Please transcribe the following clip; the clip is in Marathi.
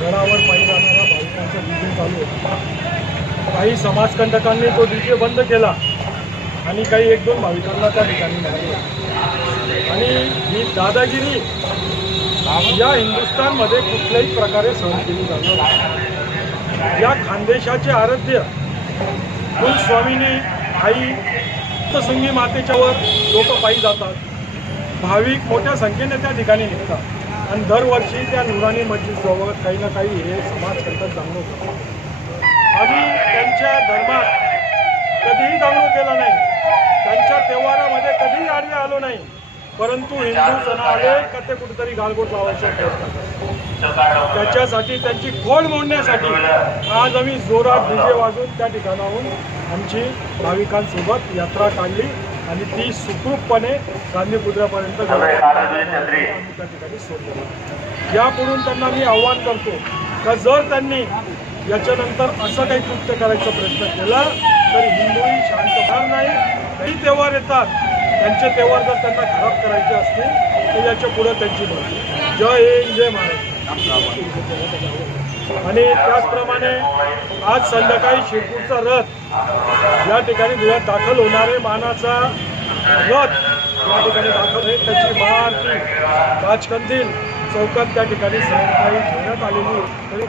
गडावर पायी जाणारा भाविकांचा डीजे चालू होता। काही समाजकंटकांनी तो डीजे बंद केला आणि काही एक दोन भाविकांना त्या ठिकाणी मारले। आणि ही दादागिरी या हिंदुस्थानमध्ये कुठल्याही प्रकारे सहन केली जाणार नाही। या खानदेशाचे आराध्य कुलस्वामिनी आई सप्तशृंगी मातेच्यावर लोक पायी जातात, भाविक मोठ्या संख्येने त्या ठिकाणी निघतात आणि दरवर्षी त्या नुरानी मस्जिदजवळ काही ना काही हे समाजकंटक दांगडो करतात। आम्ही त्यांच्या धर्मात कधीही दांगडो केला नाही, त्यांच्या त्योहारामध्ये कधीही आडवे आलो नाही, परंतु हिंदू सण आले का ते कुठेतरी गालबोट लावायचा प्रयत्न करतात। त्याच्यासाठी त्यांची खोड मोडण्यासाठी आज आम्ही जोरात डीजे वाजवून त्या ठिकाणाहून आमची भाविकांसोबत यात्रा काढली आणि ती सुखरूपपणे गांधीपुतळ्यापर्यंत आम्ही त्या ठिकाणी सोडली। यापुढून त्यांना मी आव्हान करतो का जर त्यांनी याच्यानंतर असं काही कृत्य करायचा प्रयत्न केला तर हिंदूही शांत होणार नाही। काही त्योहार येतात, त्यांचे त्योहार जर त्यांना खराब करायचे असतील तर याच्या पुढे त्यांची मर्जी। जय हिंद, जय महाराष्ट्र। आणि त्याचप्रमाणे आज संध्याकाळी शिरपूरचा रथ या ठिकाणी धुळ्यात दाखल होणारे मानाचा रथ या ठिकाणी दाखल आहे, त्याची महाआरती राजकंदील चौकात त्या ठिकाणी सायंकाळी ठेवण्यात आलेली तरी